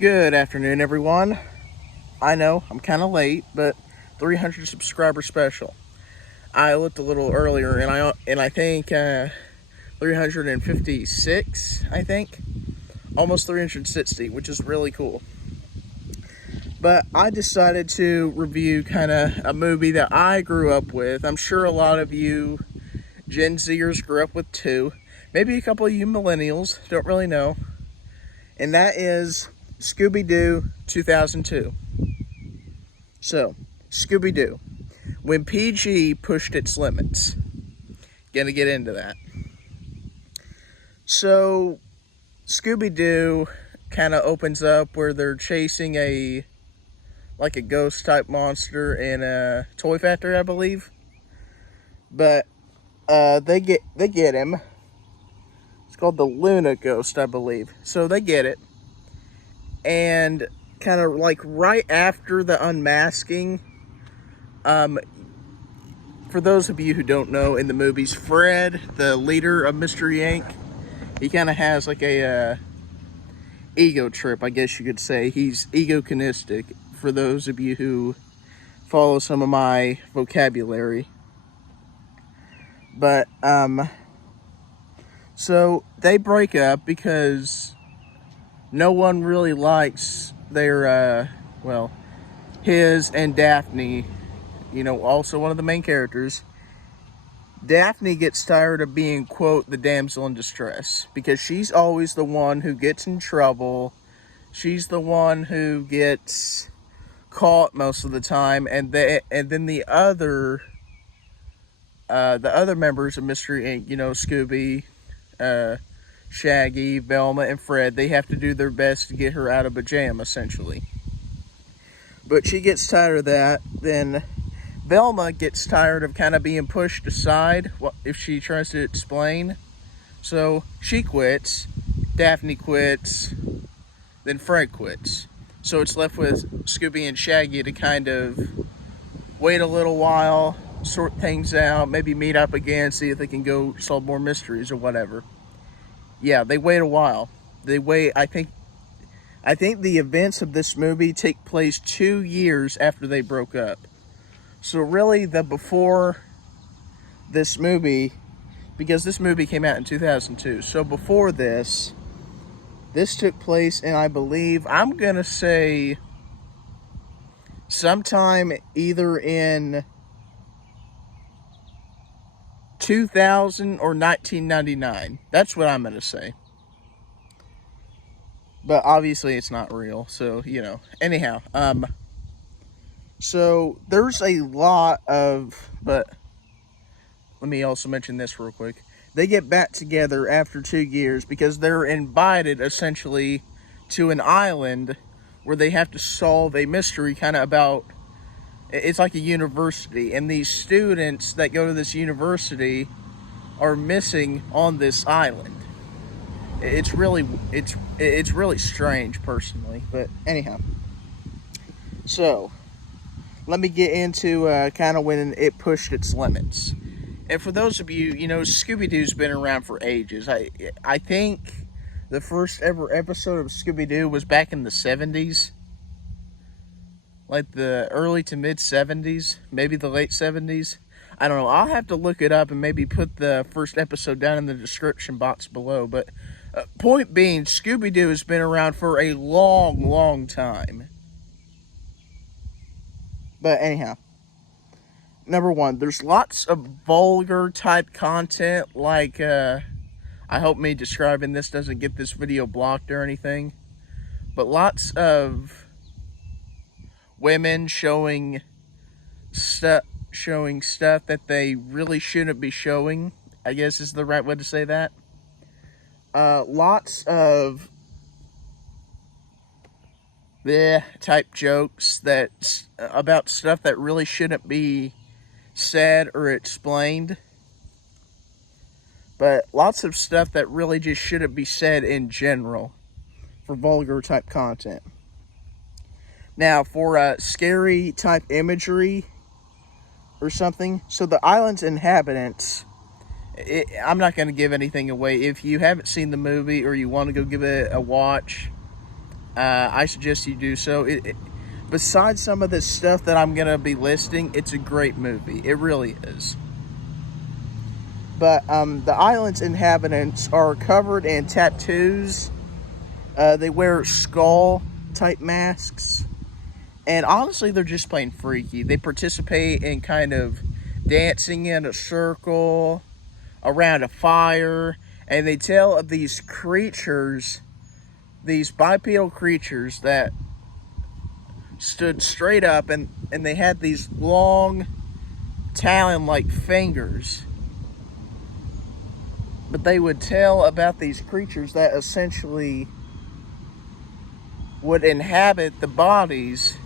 Good afternoon, everyone. I know I'm kind of late, but 300 subscriber special. I looked a little earlier, and I think 356. I think almost 360, which is really cool. But I decided to review kind of a movie that I grew up with. I'm sure a lot of you Gen Zers grew up with too. Maybe a couple of you millennials, don't really know. And that is Scooby Doo 2002. So, Scooby Doo. When PG pushed its limits. Gonna get into that. So, Scooby Doo kind of opens up where they're chasing a ghost type monster in a toy factory, I believe. But they get him. It's called the Luna Ghost, I believe. So they get it. And kind of like right after the unmasking, for those of you who don't know, in the movies, Fred, the leader of Mystery Inc., he kind of has like a ego trip, I guess you could say. He's egokinistic, for those of you who follow some of my vocabulary. But, so they break up because no one really likes their, his and Daphne, also one of the main characters. Daphne gets tired of being, quote, the damsel in distress, because she's always the one who gets in trouble. She's the one who gets caught most of the time, and then the other members of Mystery Inc., Scooby, Shaggy, Velma, and Fred, they have to do their best to get her out of a jam, essentially. But she gets tired of that. Then Velma gets tired of kind of being pushed aside if she tries to explain. So she quits, Daphne quits, then Fred quits. So it's left with Scooby and Shaggy to kind of wait a little while, sort things out, maybe meet up again, see if they can go solve more mysteries or whatever. Yeah, they wait a while. They wait, I think the events of this movie take place 2 years after they broke up. So really, the before this movie, because this movie came out in 2002, so before this took place in, I believe, I'm gonna say sometime either in 2000 or 1999. That's what I'm gonna say. But obviously it's not real, so, Anyhow, so there's a lot of, but let me also mention this real quick. They get back together after 2 years because they're invited, essentially, to an island where they have to solve a mystery kind of about, it's like a university, and these students that go to this university are missing on this island. It's really strange, personally, but anyhow. So, let me get into kind of when it pushed its limits. And for those of you, Scooby-Doo's been around for ages. I think the first ever episode of Scooby-Doo was back in the 70s. Like the early to mid 70s, maybe the late 70s. I don't know. I'll have to look it up and maybe put the first episode down in the description box below. But point being, Scooby-Doo has been around for a long, long time. But anyhow, number one, there's lots of vulgar type content, like, I hope me describing this doesn't get this video blocked or anything, but lots of women showing stuff that they really shouldn't be showing, I guess is the right way to say that. Lots of type jokes about stuff that really shouldn't be said or explained. But lots of stuff that really just shouldn't be said in general for vulgar type content. Now, for scary type imagery or something, so the island's inhabitants, I'm not going to give anything away. If you haven't seen the movie or you want to go give it a watch, I suggest you do so. Besides some of the stuff that I'm gonna be listing, it's a great movie. It really is. But the island's inhabitants are covered in tattoos. They wear skull type masks. And honestly, they're just plain freaky. They participate in kind of dancing in a circle around a fire. And they tell of these creatures, these bipedal creatures that stood straight up, and they had these long talon-like fingers. But they would tell about these creatures that essentially would inhabit the bodies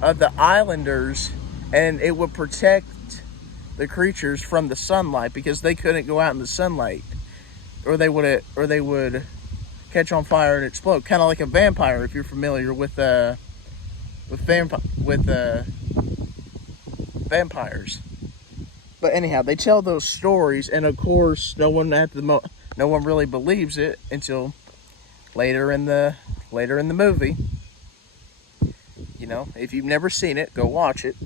of the islanders, and it would protect the creatures from the sunlight because they couldn't go out in the sunlight, or they would catch on fire and explode, kind of like a vampire. If you're familiar with vampires. But anyhow, they tell those stories, and of course, no one really believes it until later in the movie. You know, if you've never seen it, go watch it.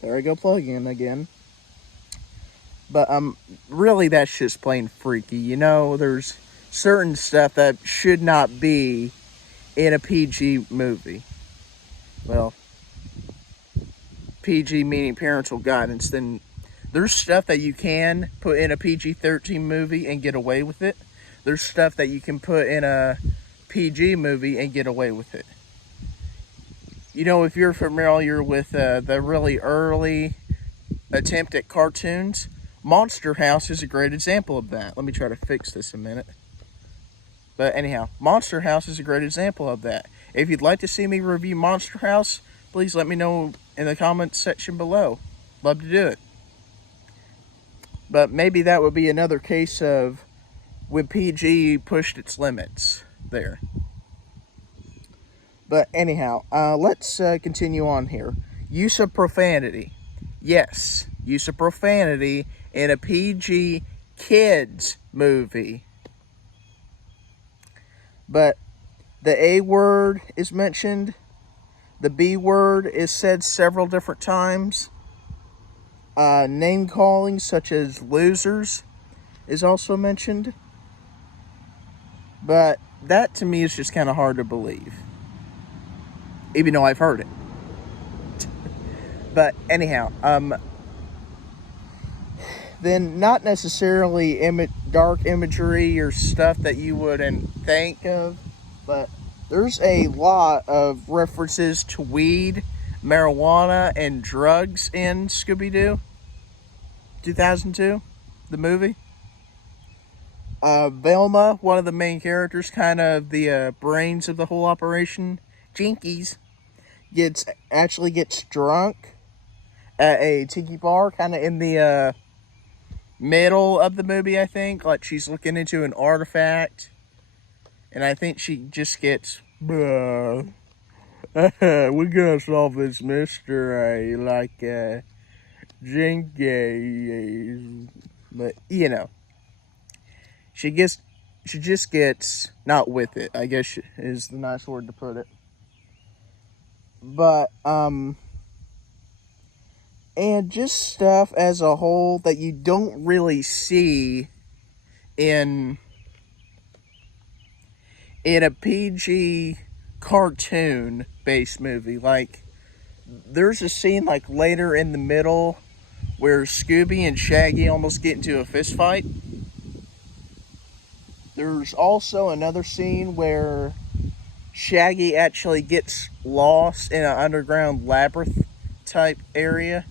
There I go plugging again. But really, that's just plain freaky. You know, there's certain stuff that should not be in a PG movie. Well, PG meaning parental guidance. Then there's stuff that you can put in a PG-13 movie and get away with it. There's stuff that you can put in a PG movie and get away with it. You know, if you're familiar with the really early attempt at cartoons, Monster House is a great example of that. Let me try to fix this a minute. But anyhow, Monster House is a great example of that. If you'd like to see me review Monster House, please let me know in the comments section below. Love to do it. But maybe that would be another case of when PG pushed its limits there. But anyhow, let's continue on here. Use of profanity. Yes, use of profanity in a PG kids movie. But the A word is mentioned. The B word is said several different times. Name calling, such as losers, is also mentioned. But that to me is just kind of hard to believe, even though I've heard it. But anyhow, then not necessarily dark imagery or stuff that you wouldn't think of, but there's a lot of references to weed, marijuana, and drugs in Scooby Doo 2002, the movie. Velma, one of the main characters, kind of the brains of the whole operation, Jinkies, actually gets drunk at a tiki bar, kind of in the middle of the movie, I think. Like, she's looking into an artifact, and I think she just gets, we gotta solve this mystery, like, Jinkies. But, you know, she just gets not with it, I guess is the nice word to put it. But, and just stuff as a whole that you don't really see in a PG cartoon-based movie. Like, there's a scene, like, later in the middle where Scooby and Shaggy almost get into a fist fight. There's also another scene where Shaggy actually gets lost in an underground labyrinth type area,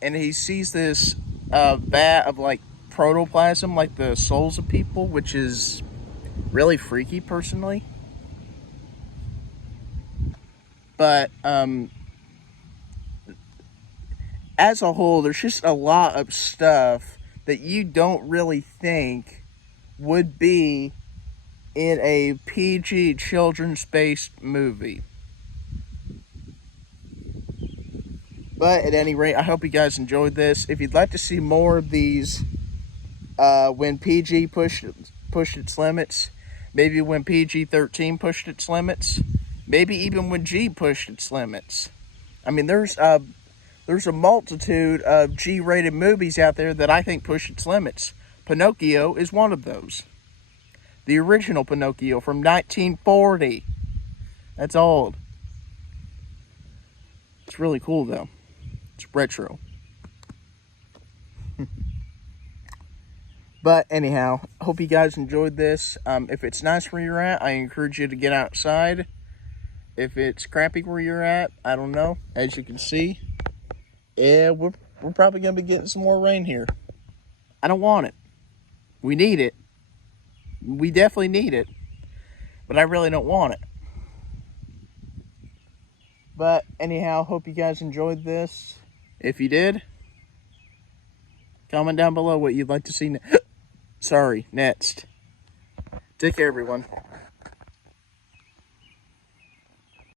and he sees this vat of like protoplasm, like the souls of people, which is really freaky personally. But as a whole, there's just a lot of stuff that you don't really think would be in a PG children's-based movie. But at any rate, I hope you guys enjoyed this. If you'd like to see more of these when PG pushed its limits, maybe when PG-13 pushed its limits, maybe even when G pushed its limits. I mean, there's a multitude of G-rated movies out there that I think push its limits. Pinocchio is one of those. The original Pinocchio from 1940. That's old. It's really cool, though. It's retro. But anyhow, hope you guys enjoyed this. If it's nice where you're at, I encourage you to get outside. If it's crappy where you're at, I don't know. As you can see, yeah, we're probably going to be getting some more rain here. I don't want it. We need it. We definitely need it. But I really don't want it. But anyhow, hope you guys enjoyed this. If you did, comment down below what you'd like to see next. Take care, everyone.